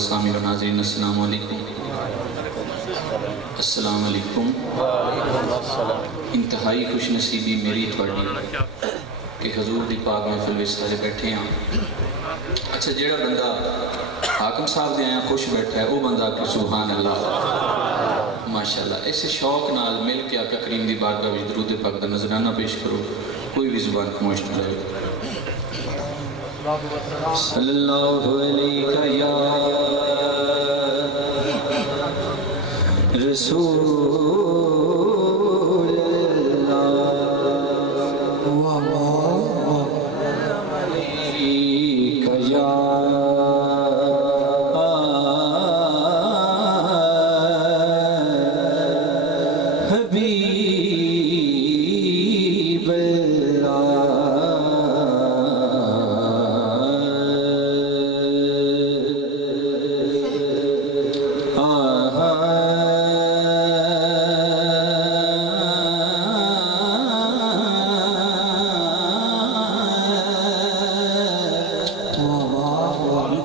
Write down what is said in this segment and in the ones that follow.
سامعین و ناظرین السلام علیکم۔ السلام علیکم۔ انتہائی خوش نصیبی میری تھوڑی کہ حضور دی پاک محفل وچ سارے بیٹھے ہیں۔ اچھا جیڑا بندہ حاکم صاحب دے آیا خوش بیٹھا ہے وہ بندہ کہ سبحان اللہ ماشاءاللہ۔ ایسے شوق نال مل کے آقا کریم دی بارگاہ وچ درود پاک دا نذرانہ پیش کرو، کوئی بھی زبان خاموش نہ رہے۔ صلی اللہ علیہ یا رسول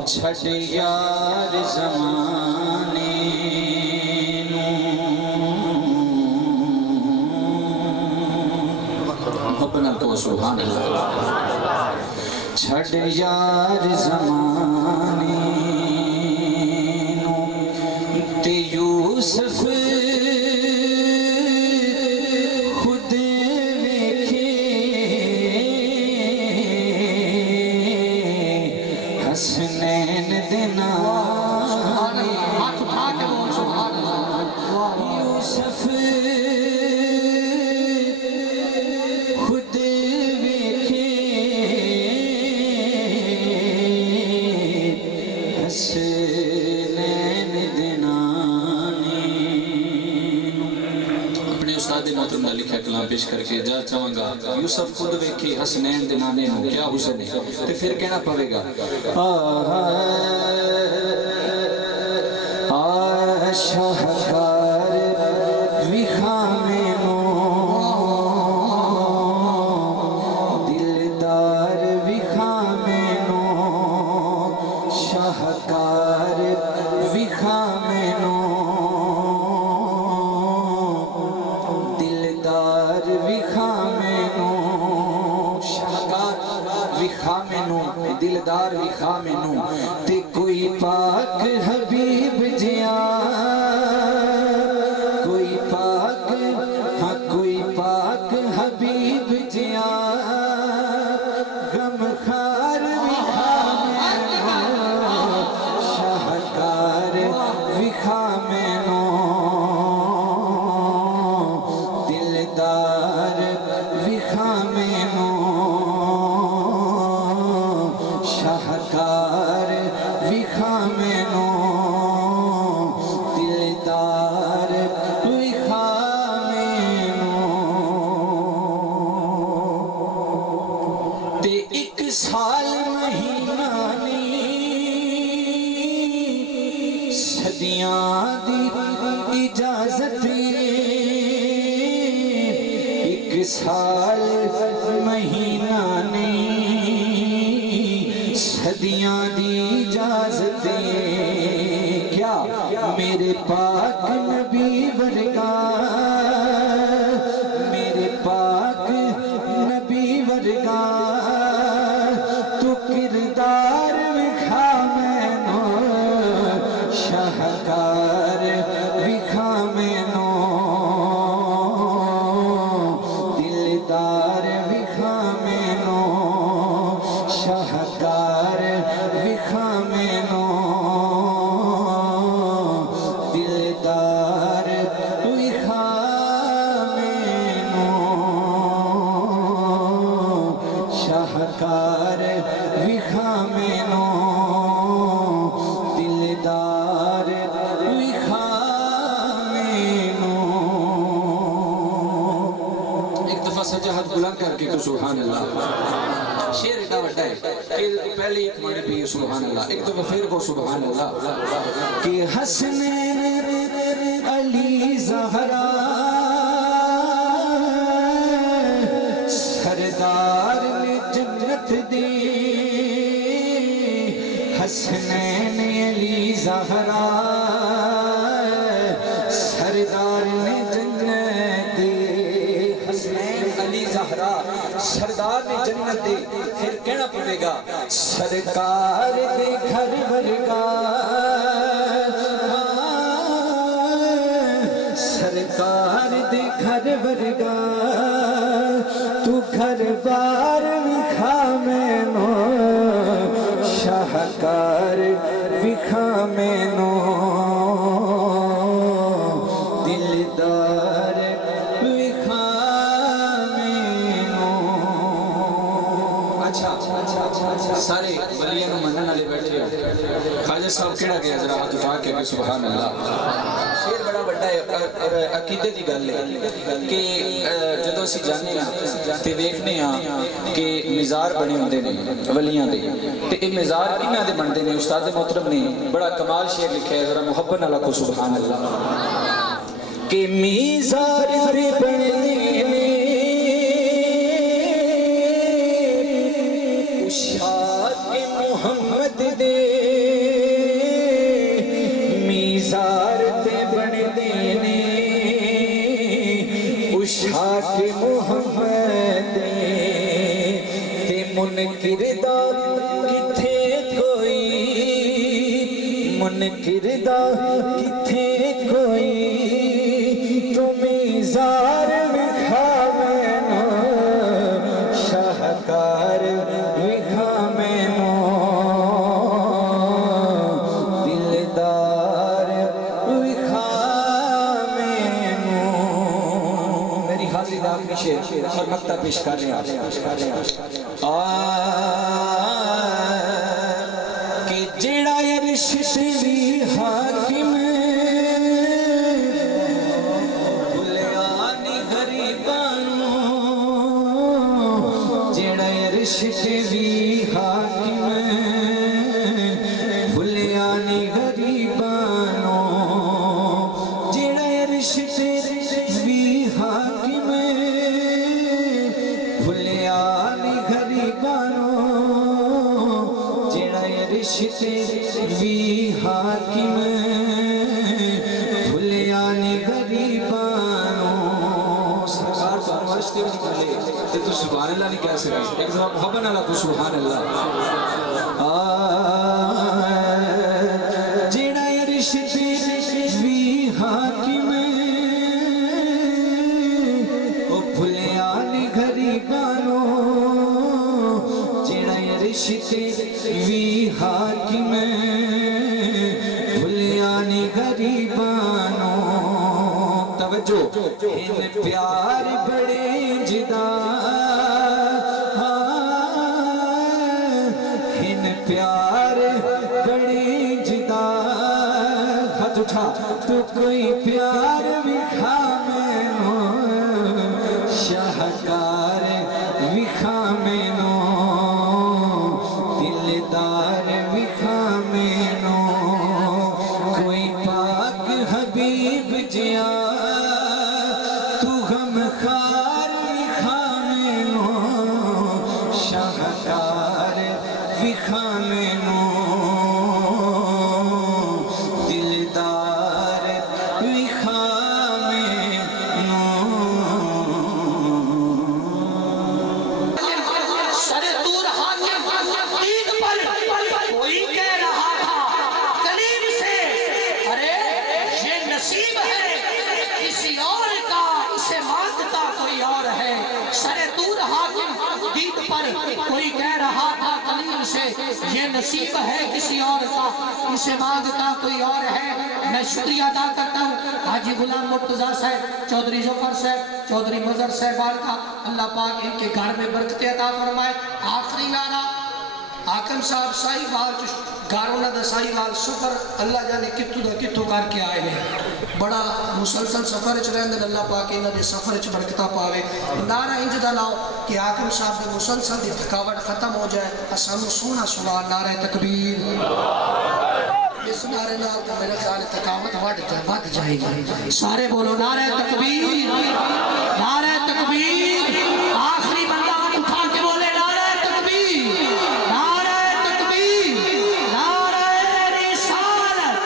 چھٹ یار زمانے اپنا تو سبحان اللہ۔ چھٹ یار زمانے تے یوسف خود ویکھے حسنین دینا یوسف خود ویکھے حسنین دینا۔ اپنے استاد محترم نے لکھا کلام پیش کر کے جا چاہوں گا یوسف خود ویکھی حسنین دے نانے نو کیا حسن ہے تے پھر کہنا پڑے گا شاہکار وکھامے نو دلدار وکھامے نو شاہکار وکھامے نو دلدار وکھامے نو شاہکار وکھامے نو دلدار وکھامے نو تے کوئی پاک حبیب جیاں کوئی پاک ہاں کوئی پاک حبیب جیاں غم خار وکھامے نو شاہکار وکھامے نو دلدار وکھامے نو شاہکار وکھامے نو دلدار وکھامے نو تے ایک سال مہینہ صدیاں دی اجازت ایک سال مہینہ صدیاں دی اجازت کیا میرے پاک نبی ورگا میرے پاک نبی ورگا تو کردار وکھا میں نو شاہکار وکھا میں نو دلدار وکھا میں نو شاہکار وکھامے نو دلدار وکھامے نو شاہکار وکھامے نو دلدار وکھامے نو۔ ایک دفعہ سجا ہاتھ بلند کر کے تو سبحان اللہ شیر اتنا بڑھتا ہے کہ پہلے ایک مانے بھی سبحان اللہ ایک دفعہ پھر کو سبحان اللہ کہ حسنین علی زہرا سردار نے جنت دی حسنین علی زہرا سردار نے جنت دے، حسنین علی زہرا سردار نے جنت دے، پھر کہنا پڑے گا سرکار دے گھر ورگا، سرکار دے گھر ورگا، تو گھر بار وکھا مینو، شاہکار وکھا مینو، دلدار وکھا مینو۔ اچھا سارے ولیاں نو منن والے بیٹھے ہو، خواجہ صاحب کیڑا گیا ذرا ہاتھ اٹھا کے کہ سبحان اللہ۔ شیر بڑا بڑا ہے اور عقیدے کی گل ہے کہ جدوں اسی جانے ہاں تے ویکھنے ہاں کہ مزار بنے ہوندے نے ولیاں دے، تے اے مزار کِنہاں دے بنتے نے؟ استاد محترم نے بڑا کمال شعر لکھا ہے، ذرا محبت نال آکھو سبحان اللہ۔ کہ مزار دے بنے نے اشاق محمد دے، مزار دے بنے نے اشاق محمد دے، تے منکر دا کتھے کوئی، منکر دا کتھے کوئی، تو مزار وکھا مینو، شاہکار وکھا مینو، دلدار وکھا مینو۔ میری حاضری دا آخری شعر اور مقطع پیش کر رہے ہیں کہ جیڑا عرش تے وی حاکم، بھلیانی غریبانو، جیڑا عرش تے وی حاکم، بھلیانی غریبانو، جیڑا عرش تے وی حاکم، بھلیانی غریبانو، جیڑا عرش تے وی حاکم، بھلیانی غریبانو۔ سرکار تو عرش تے نہیں بولے تے تو سبحان اللہ نہیں کہہ سکے، ایک دفعہ محبت نال آکھو سبحان اللہ۔ جیڑا عرش تے وی حاکم، او بھلیانی غریبانو، جیڑا عرش تے وی حاکم، بھلیانی غریبانو۔ توجہ، ان پیار بڑے جدا، ان پیار بڑے جدا، ہاتھ اٹھا، تو کوئی پیار وکھا مینو، شاہکار وکھا مینو، دلدار وکھا مینو، کوئی پاک حبیب جیا، تو غمخوار وکھا مینو، شاہکار وکھا مینو، دلدار وکھا مینو۔ سر دور حاکم عید پر کوئی کہہ رہا تھا کلیم سے، ارے یہ نصیب ہے کسی اور کا، اسے مانگتا کوئی اور ہے۔ سر دور حاکم عید پر کوئی کہہ رہا تھا کلیم سے، یہ نصیب ہے کسی اور کا، اسے مانگتا کوئی اور ہے۔ میں شکریہ ادا کرتا ہوں حاجی غلام مرتضیٰ صاحب، چودھری ظفر صاحب، چودھری مظہر صاحبان کا، اللہ پاک ان کے گھر میں برکت عطا فرمائے۔ آخری نعرہ حاکم صاحب سائی وال گارونا دا سائی وال سفر اللہ جانے کتو دا کتو کر کے آئے ہیں، بڑا مسلسل سفر چ رہندے، اللہ پاک انہاں دے سفر چ برکتاں پاوے۔ نعرہ انج دا لاؤ کہ حاکم صاحب دے مسلسل دی تھکاوٹ ختم ہو جائے، اسانو سونا سوال نعرہ تکبیر۔ اس نعرے نال تو میرے خیال تھکاوٹ بڑھ جائے گی، سارے بولو نعرہ تکبیر، نعرہ تکبیر۔ آخری بندہ ہاتھ اٹھا کے بولے نعرہ تکبیر، نعرہ تکبیر، نعرہ رسالت،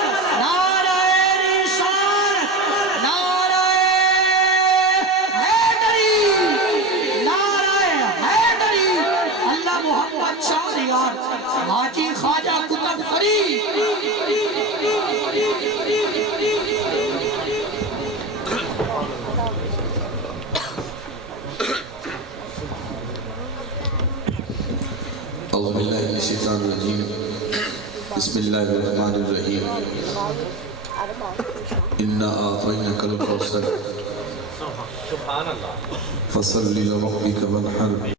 الرجیم بسم اللہ الرحمن الرحیم انا اعطیناک الکوثر فصل لربک وانحر